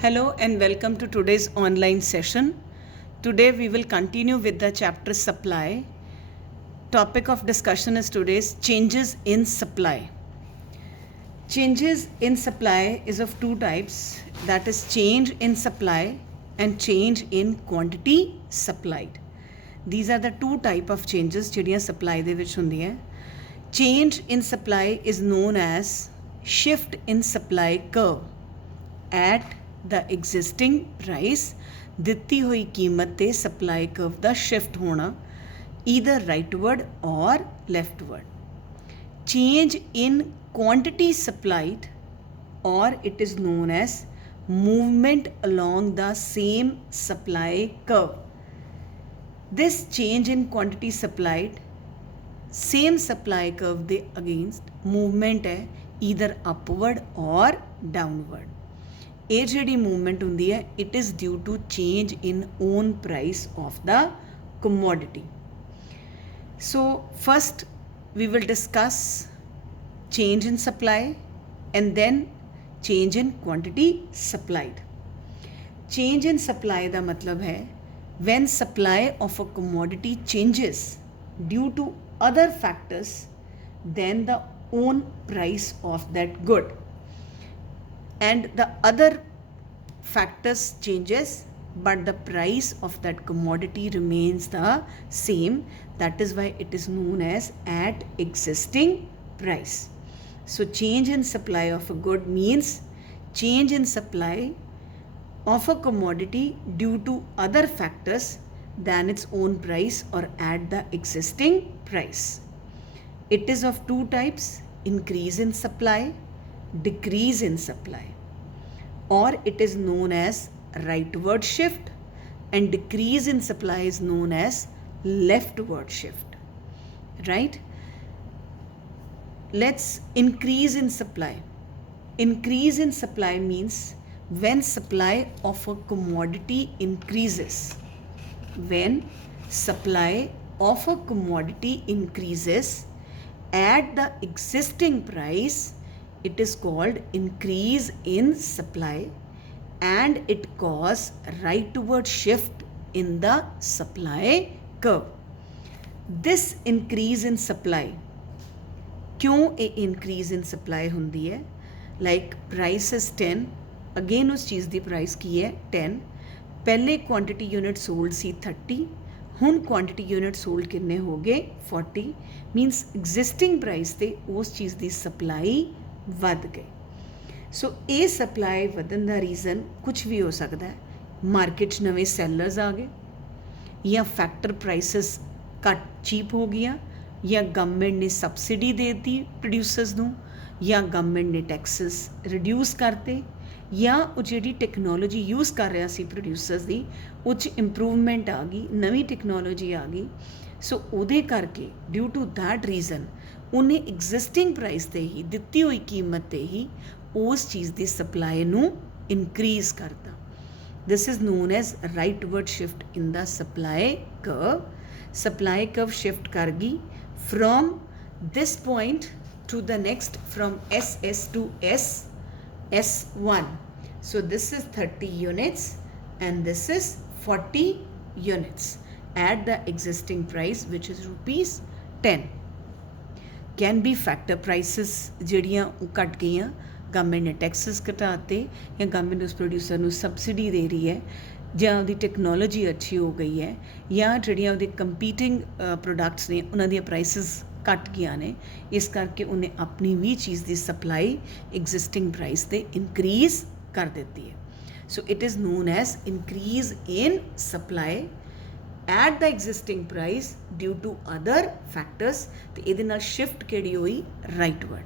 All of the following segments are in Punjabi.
Hello and welcome to today's online session. Today we will continue with the chapter supply. Topic of discussion is today's changes in supply. Changes in supply is of two types, that is change in supply and change in quantity supplied. These are the two type of changes ਜਿਹੜੀਆਂ supply ਦੇ ਵਿੱਚ ਹੁੰਦੀਆਂ. Change in supply is known as shift in supply curve at the existing price. ਦਿੱਤੀ ਹੋਈ ਕੀਮਤ ਤੇ supply curve ਦਾ shift ਹੋਣਾ either rightward or leftward. Change in quantity supplied, or it is known as movement along the same supply curve. This change in quantity supplied, same supply curve ਦੇ against movement ਹੈ either upward or downward. ਇਹ ਜਿਹੜੀ movement ਹੁੰਦੀ ਹੈ it is due to change in own price of the commodity. So first we will discuss change in supply and then change in quantity supplied. Change in supply ਦਾ ਮਤਲਬ ਹੈ when supply of a commodity changes due to other factors than the own price of that good, and the other factors changes but the price of that commodity remains the same. That is why it is known as at existing price. So change in supply of a good means change in supply of a commodity due to other factors than its own price or at the existing price. It is of two types, increase in supply, decrease in supply, or it is known as rightward shift, and decrease in supply is known as leftward shift, right? Let's increase in supply. Increase in supply means when supply of a commodity increases. When supply of a commodity increases at the existing price, it is called increase in supply, and it causes rightward shift in the supply curve. This increase in supply, क्यों ये increase in supply ਹੁੰਦੀ ਹੈ? Like price is 10, again उस चीज़ ਦੀ price ਕੀ ਹੈ 10, ਪਹਿਲੇ quantity unit sold ਸੀ 30, ਹੁਣ quantity unit sold ਕਿੰਨੇ ਹੋ ਗਏ 40, means existing price ਤੇ ਉਸ ਚੀਜ਼ ਦੀ supply ਵੱਧ ਗਈ. ਸੋ ਇਹ ਸਪਲਾਈ ਵਧਣ ਦਾ ਰੀਜ਼ਨ ਕੁਝ ਵੀ ਹੋ ਸਕਦਾ ਹੈ. ਮਾਰਕੀਟ 'ਚ ਨਵੇਂ ਸੈਲਰਸ ਆ ਗਏ, ਜਾਂ ਫੈਕਟਰ ਪ੍ਰਾਈਸਿਸ ਘੱਟ ਚੀਪ ਹੋ ਗਈਆਂ, ਜਾਂ ਗਵਰਨਮੈਂਟ ਨੇ ਸਬਸਿਡੀ ਦੇ ਦਿੱਤੀ ਪ੍ਰੋਡਿਊਸਰਸ ਨੂੰ, ਜਾਂ ਗਵਰਨਮੈਂਟ ਨੇ ਟੈਕਸਿਸ ਰਿਡਿਊਸ ਕਰਤੇ, ਜਾਂ ਉਹ ਜਿਹੜੀ ਟੈਕਨੋਲੋਜੀ ਯੂਜ਼ ਕਰ ਰਿਹਾ ਸੀ ਪ੍ਰੋਡਿਊਸਰਸ ਦੀ ਉਹ 'ਚ ਇੰਪਰੂਵਮੈਂਟ ਆ ਗਈ, ਨਵੀਂ ਟੈਕਨੋਲੋਜੀ ਆ ਗਈ. ਸੋ ਉਹਦੇ ਕਰਕੇ ਡਿਊ ਟੂ ਦੈਟ ਰੀਜ਼ਨ ਉਹਨੇ ਐਗਜ਼ਿਸਟਿੰਗ ਪ੍ਰਾਈਸ 'ਤੇ ਹੀ ਦਿੱਤੀ ਹੋਈ ਕੀਮਤ 'ਤੇ ਹੀ ਉਸ ਚੀਜ਼ ਦੀ ਸਪਲਾਈ ਨੂੰ ਇਨਕਰੀਜ਼ ਕਰਤਾ. This is known as rightward shift in the supply curve. Supply curve shift ਕਰ ਗਈ from this point to the next, from SS to S1. So this is 30 units and this is 40 units at the existing price, which is rupees 10. Can be factor prices ਜਿਹੜੀਆਂ ਉਹ ਘਟ ਗਈਆਂ, ਗਵਰਨਮੈਂਟ ਨੇ ਟੈਕਸਿਸ ਘਟਾਤੇ, ਜਾਂ ਗਵਰਨਮੈਂਟ ਉਸ ਪ੍ਰੋਡਿਊਸਰ ਨੂੰ ਸਬਸਿਡੀ ਦੇ ਰਹੀ ਹੈ, ਜਾਂ ਉਹਦੀ ਟੈਕਨੋਲੋਜੀ ਅੱਛੀ ਹੋ ਗਈ ਹੈ, ਜਾਂ ਜਿਹੜੀਆਂ ਉਹਦੇ ਕੰਪੀਟਿੰਗ ਪ੍ਰੋਡਕਟਸ ਨੇ ਉਹਨਾਂ ਦੀਆਂ ਪ੍ਰਾਈਸਿਸ ਘੱਟ ਗਈਆਂ ਨੇ, ਇਸ ਕਰਕੇ ਉਹਨੇ ਆਪਣੀ ਵੀ ਚੀਜ਼ ਦੀ ਸਪਲਾਈ ਐਗਜ਼ਿਸਟਿੰਗ ਪ੍ਰਾਈਸ 'ਤੇ ਇਨਕਰੀਜ਼ ਕਰ ਦਿੱਤੀ ਹੈ. So it is known as increase in supply at the existing price due to other factors, ਅਤੇ ਇਹਦੇ ਨਾਲ ਸ਼ਿਫਟ ਕਿਹੜੀ ਹੋਈ ਰਾਈਟਵਰਡ.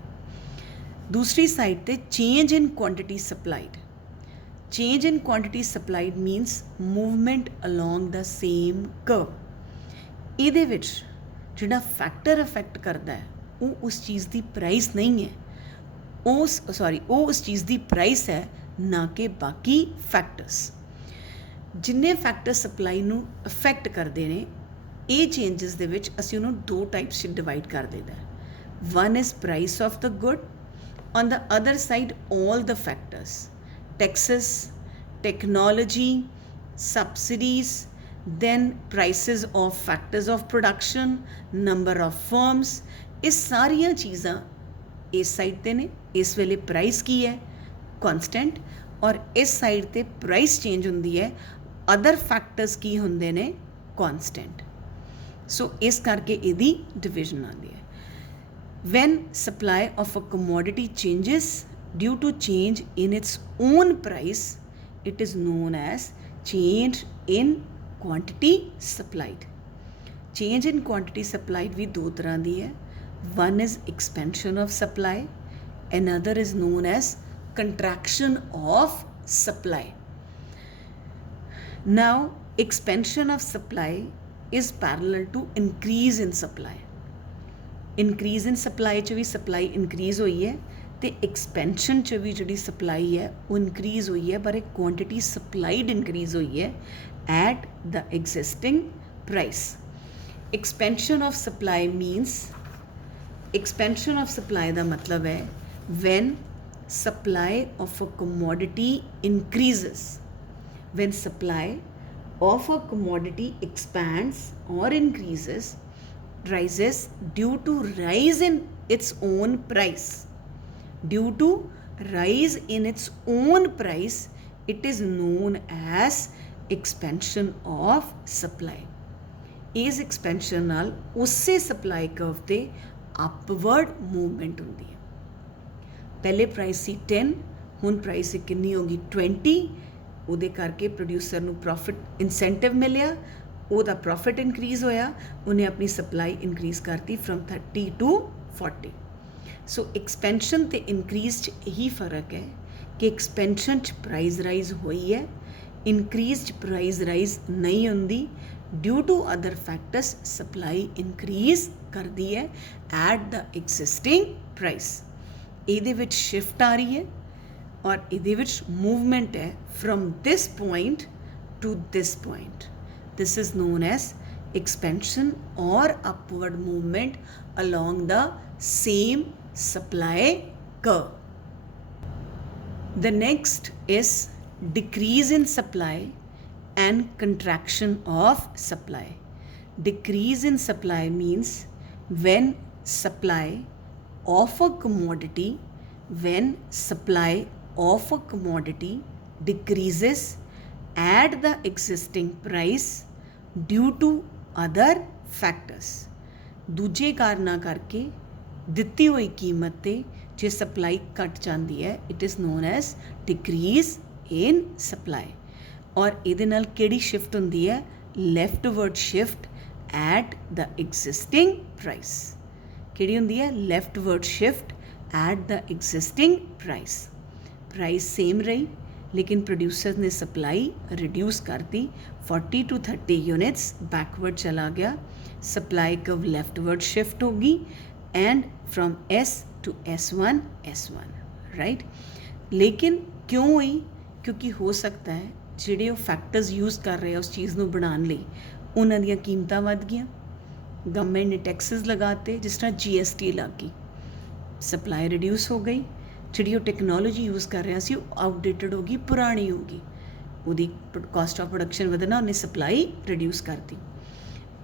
ਦੂਸਰੀ ਸਾਈਡ 'ਤੇ change in quantity supplied. Change in quantity supplied means movement along the same curve. ਇਹਦੇ ਵਿੱਚ ਜਿਹੜਾ ਫੈਕਟਰ ਅਫੈਕਟ ਕਰਦਾ ਹੈ ਉਹ ਉਸ ਚੀਜ਼ ਦੀ ਪ੍ਰਾਈਸ ਨਹੀਂ ਹੈ, ਉਹ ਉਸ ਚੀਜ਼ ਦੀ ਪ੍ਰਾਈਸ ਹੈ, ਨਾ ਕਿ ਬਾਕੀ ਫੈਕਟਰਸ. ਜਿੰਨੇ ਫੈਕਟਰ ਸਪਲਾਈ ਨੂੰ ਅਫੈਕਟ ਕਰਦੇ ਨੇ, ਇਹ ਚੇਂਜਸ ਦੇ ਵਿੱਚ ਅਸੀਂ ਉਹਨੂੰ ਦੋ ਟਾਈਪਸ 'ਚ ਡਿਵਾਈਡ ਕਰ ਦਿੰਦਾ. One is price of the good, on the other side all the factors, taxes, technology, subsidies, then prices of factors of production, number of firms, ਇਹ ਸਾਰੀਆਂ ਚੀਜ਼ਾਂ ਇਸ ਸਾਈਡ ਤੇ ਨੇ। ਇਸ ਵੇਲੇ ਪ੍ਰਾਈਸ ਕੀ ਹੈ? ਕਨਸਟੈਂਟ। ਔਰ ਇਸ ਸਾਈਡ ਤੇ ਪ੍ਰਾਈਸ ਚੇਂਜ ਹੁੰਦੀ ਹੈ, ਅਦਰ ਫੈਕਟਰਸ ਕੀ ਹੁੰਦੇ ਨੇ? ਕਨਸਟੈਂਟ। ਸੋ ਇਸ ਕਰਕੇ ਇਹਦੀ ਡਿਵੀਜ਼ਨ ਆਉਂਦੀ ਹੈ। when supply of a commodity changes due to change in its own price, it is known as change in quantity supplied. Change in quantity supplied ਵੀ ਦੋ ਤਰ੍ਹਾਂ ਦੀ ਹੈ। One is expansion of supply, another is known as contraction of supply. Now expansion of supply is parallel to increase in supply. Increase in supply 'ਚ ਵੀ ਸਪਲਾਈ ਇਨਕਰੀਜ਼ ਹੋਈ ਹੈ ਅਤੇ ਐਕਸਪੈਂਸ਼ਨ 'ਚ ਵੀ ਜਿਹੜੀ ਸਪਲਾਈ ਹੈ ਉਹ ਇਨਕਰੀਜ਼ ਹੋਈ ਹੈ, ਪਰ ਇਹ ਕੁਆਂਟਿਟੀ ਸਪਲਾਈਡ ਇਨਕਰੀਜ਼ ਹੋਈ ਹੈ at the existing price. Expansion of supply means, expansion of supply ਦਾ ਮਤਲਬ ਹੈ when supply of a commodity increases, when supply of a commodity expands or increases, rises due to rise in its own price. Due to rise in its own price, it is known as expansion of supply. ਇਸ expansion ਨਾਲ ਉਸੇ supply curve ਤੇ upward movement ਹੁੰਦੀ ਹੈ। ਪਹਿਲੇ ਪ੍ਰਾਈਸ ਸੀ 10, ਹੁਣ ਪ੍ਰਾਈਸ ਕਿੰਨੀ ਹੋ ਗਈ? 20। ਉਹਦੇ ਕਰਕੇ ਪ੍ਰੋਡਿਊਸਰ ਨੂੰ ਪ੍ਰੋਫਿਟ ਇਨਸੈਂਟਿਵ ਮਿਲਿਆ, ਉਹਦਾ ਪ੍ਰੋਫਿਟ ਇਨਕਰੀਜ਼ ਹੋਇਆ, ਉਹਨੇ ਆਪਣੀ ਸਪਲਾਈ ਇਨਕਰੀਜ਼ ਕਰਤੀ ਫਰੋਮ 30 to 40। ਸੋ ਐਕਸਪੈਂਸ਼ਨ ਅਤੇ ਇਨਕਰੀਜ਼ 'ਚ ਇਹੀ ਫਰਕ ਹੈ ਕਿ ਐਕਸਪੈਂਸ਼ਨ 'ਚ ਪ੍ਰਾਈਜ਼ ਰਾਈਜ਼ ਹੋਈ ਹੈ, ਇਨਕਰੀਜ਼ 'ਚ ਪ੍ਰਾਈਜ਼ ਰਾਈਜ਼ ਨਹੀਂ ਹੁੰਦੀ। Due to other factors supply increase ਕਰਦੀ ਹੈ ਐਟ ਦ ਐਗਜ਼ਿਸਟਿੰਗ ਪ੍ਰਾਈਸ। ਇਹਦੇ ਵਿੱਚ ਸ਼ਿਫਟ ਆ ਰਹੀ ਹੈ ਔਰ ਇਹਦੇ ਵਿੱਚ ਮੂਵਮੈਂਟ ਹੈ from this point to this point. This is known as expansion or upward movement along the same supply curve. The next is decrease in supply and contraction of supply. Decrease in supply means when supply of a commodity, when supply of a commodity decreases at the existing price due to other factors. ਦੂਜੇ ਕਾਰਨਾਂ ਕਰਕੇ ਦਿੱਤੀ ਹੋਈ ਕੀਮਤ 'ਤੇ ਜੇ ਸਪਲਾਈ ਘਟ ਜਾਂਦੀ ਹੈ, it is known as decrease in supply. ਔਰ ਇਹਦੇ ਨਾਲ ਕਿਹੜੀ ਸ਼ਿਫਟ ਹੁੰਦੀ ਹੈ? Leftward shift at the existing price. ਕਿਹੜੀ ਹੁੰਦੀ ਹੈ? Leftward shift at the existing price. Price same ਰਹੀ ਲੇਕਿਨ ਪ੍ਰੋਡਿਊਸਰ ਨੇ ਸਪਲਾਈ ਰਿਡਿਊਸ ਕਰਤੀ, 40 to 30 ਯੂਨਿਟਸ ਬੈਕਵਰਡ ਚਲਾ ਗਿਆ, ਸਪਲਾਈ ਕਰਵ ਲੈਫਟਵਰਡ ਸ਼ਿਫਟ ਹੋ ਗਈ and from S to S1 right. ਲੇਕਿਨ ਕਿਉਂ ਹੋਈ? ਕਿਉਂਕਿ ਹੋ ਸਕਦਾ ਹੈ ਜਿਹੜੇ ਉਹ ਫੈਕਟਰਸ ਯੂਜ਼ ਕਰ ਰਹੇ ਆ ਉਸ ਚੀਜ਼ ਨੂੰ ਬਣਾਉਣ ਲਈ, ਉਹਨਾਂ ਦੀਆਂ ਕੀਮਤਾਂ ਵੱਧ ਗਈਆਂ, ਗਵਰਨਮੈਂਟ ਨੇ ਟੈਕਸਿਸ ਲਗਾਤੇ, ਜਿਸ ਤਰ੍ਹਾਂ GST ਲੱਗ ਗਈ, ਸਪਲਾਈ ਰਿਡਿਊਸ ਹੋ ਗਈ। ਜਿਹੜੀ ਉਹ ਟੈਕਨੋਲੋਜੀ ਯੂਜ਼ ਕਰ ਰਿਹਾ ਸੀ ਉਹ ਆਊਟਡੇਟਡ ਹੋ ਗਈ, ਪੁਰਾਣੀ ਹੋ ਗਈ, ਉਹਦੀ ਕਾਸਟ ਆਫ ਪ੍ਰੋਡਕਸ਼ਨ ਵਧਣਾ, ਉਹਨੇ ਸਪਲਾਈ ਰਿਡਿਊਸ ਕਰਤੀ।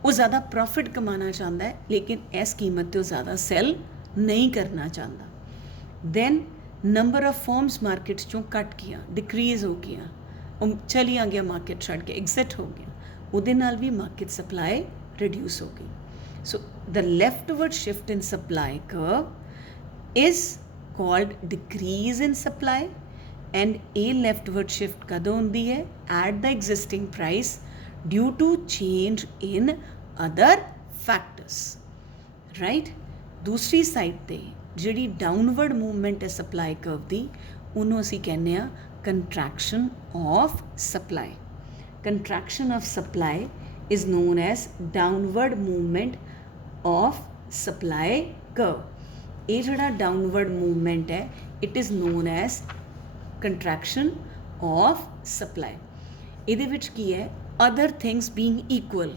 ਉਹ ਜ਼ਿਆਦਾ ਪ੍ਰੋਫਿਟ ਕਮਾਉਣਾ ਚਾਹੁੰਦਾ ਹੈ ਲੇਕਿਨ ਇਸ ਕੀਮਤ 'ਤੇ ਉਹ ਜ਼ਿਆਦਾ ਸੈਲ ਨਹੀਂ ਕਰਨਾ ਚਾਹੁੰਦਾ। Then number of firms market 'ਚੋਂ ਘੱਟ ਗਿਆ, ਡਿਕਰੀਜ਼ ਹੋ ਗਿਆ, ਉਹ ਚਲੀਆਂ ਗਿਆ ਮਾਰਕੀਟ ਛੱਡ ਕੇ, ਐਗਜ਼ਿਟ ਹੋ ਗਿਆ, ਉਹਦੇ ਨਾਲ ਵੀ ਮਾਰਕੀਟ ਸਪਲਾਈ ਰਿਡਿਊਸ ਹੋ ਗਈ। So the leftward shift in supply curve is called decrease in supply and a leftward shift ਕਦੋਂ ਹੁੰਦੀ ਹੈ? at the existing price due to change in other factors, right? ਦੂਸਰੀ ਸਾਈਡ ਤੇ ਜਿਹੜੀ ਡਾਊਨਵਰਡ ਮੂਵਮੈਂਟ ਹੈ ਸਪਲਾਈ ਕਰਵ ਦੀ, ਉਹਨੂੰ ਅਸੀਂ ਕਹਿੰਦੇ ਆ contraction of supply. Contraction of supply is known as downward movement of supply curve. ਇਹ ਜਿਹੜਾ ਡਾਊਨਵਰਡ ਮੂਵਮੈਂਟ ਹੈ it is known as contraction of supply. ਇਹਦੇ ਵਿੱਚ ਕੀ ਹੈ? ਅਦਰ ਥਿੰਗਸ ਬੀਇੰਗ ਇਕੁਅਲ,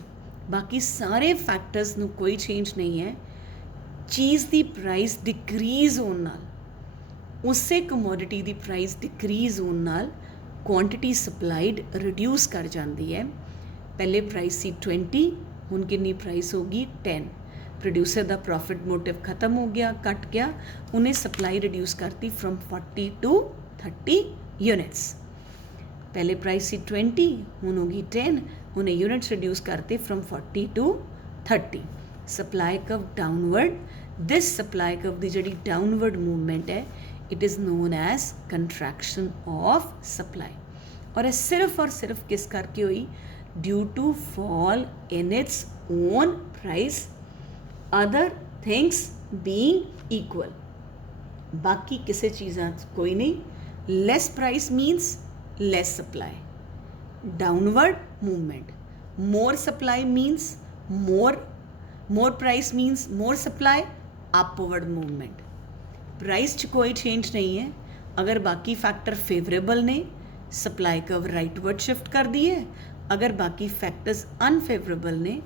ਬਾਕੀ ਸਾਰੇ ਫੈਕਟਰਸ ਨੂੰ ਕੋਈ ਚੇਂਜ ਨਹੀਂ ਹੈ, ਚੀਜ਼ ਦੀ ਪ੍ਰਾਈਸ ਡਿਕਰੀਜ਼ ਹੋਣ ਨਾਲ, ਉਸੇ ਕਮੋਡਿਟੀ ਦੀ ਪ੍ਰਾਈਸ ਡਿਕਰੀਜ਼ ਹੋਣ ਨਾਲ ਕੁਆਂਟਿਟੀ ਸਪਲਾਈਡ ਰਿਡਿਊਸ ਕਰ ਜਾਂਦੀ ਹੈ। ਪਹਿਲੇ ਪ੍ਰਾਈਸ ਸੀ 20, ਹੁਣ ਕਿੰਨੀ ਪ੍ਰਾਈਸ ਹੋ ਗਈ 10। ਪ੍ਰੋਡਿਊਸਰ ਦਾ ਪ੍ਰੋਫਿਟ ਮੋਟਿਵ ਖਤਮ ਹੋ ਗਿਆ, ਘਟ ਗਿਆ, ਉਹਨੇ ਸਪਲਾਈ ਰਿਡਿਊਸ ਕਰਤੀ ਫਰੋਮ 40 to 30 ਯੂਨਿਟਸ। ਪਹਿਲੇ ਪ੍ਰਾਈਸ ਸੀ 20, ਹੁਣ ਹੋ ਗਈ 10, ਉਹਨੇ ਯੂਨਿਟਸ ਰਿਡਿਊਸ ਕਰਤੇ from 40 to 30। Supply curve downward, this supply curve ਦੀ ਜਿਹੜੀ ਡਾਊਨਵਰਡ ਮੂਵਮੈਂਟ ਹੈ, it is known as contraction of supply. ਔਰ ਇਹ ਸਿਰਫ ਔਰ ਸਿਰਫ ਕਿਸ ਕਰਕੇ ਹੋਈ? Due to fall in its own price, other things being equal. ਬਾਕੀ ਕਿਸੇ ਚੀਜ਼ਾਂ 'ਚ ਕੋਈ ਨਹੀਂ। Less price means less supply, downward movement. More supply means more price means more supply, upward movement. Price 'ਚ कोई चेंज नहीं है। अगर बाकी फैक्टर फेवरेबल ने, सप्लाई कर्व राइटवर्ड शिफ्ट कर दी है। अगर बाकी फैक्टर्स अनफेवरेबल ने,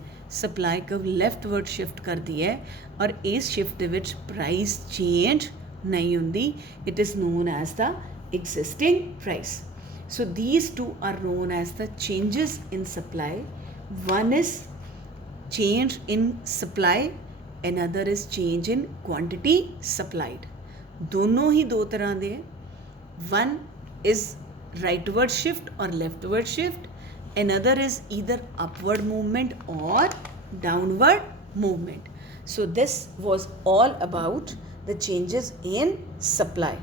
सप्लाई कर्व लैफ्टवर्ड शिफ्ट कर दी है। और इस शिफ्ट दे विच प्राइस चेंज नहीं होंदी। It is known as the existing price. So these two are known as the changes in supply. One is change in supply, another is change in quantity supplied. दोनों ही दो तरह दे। One is rightward shift or leftward shift, another is either upward movement or downward movement. So this was all about the changes in supply.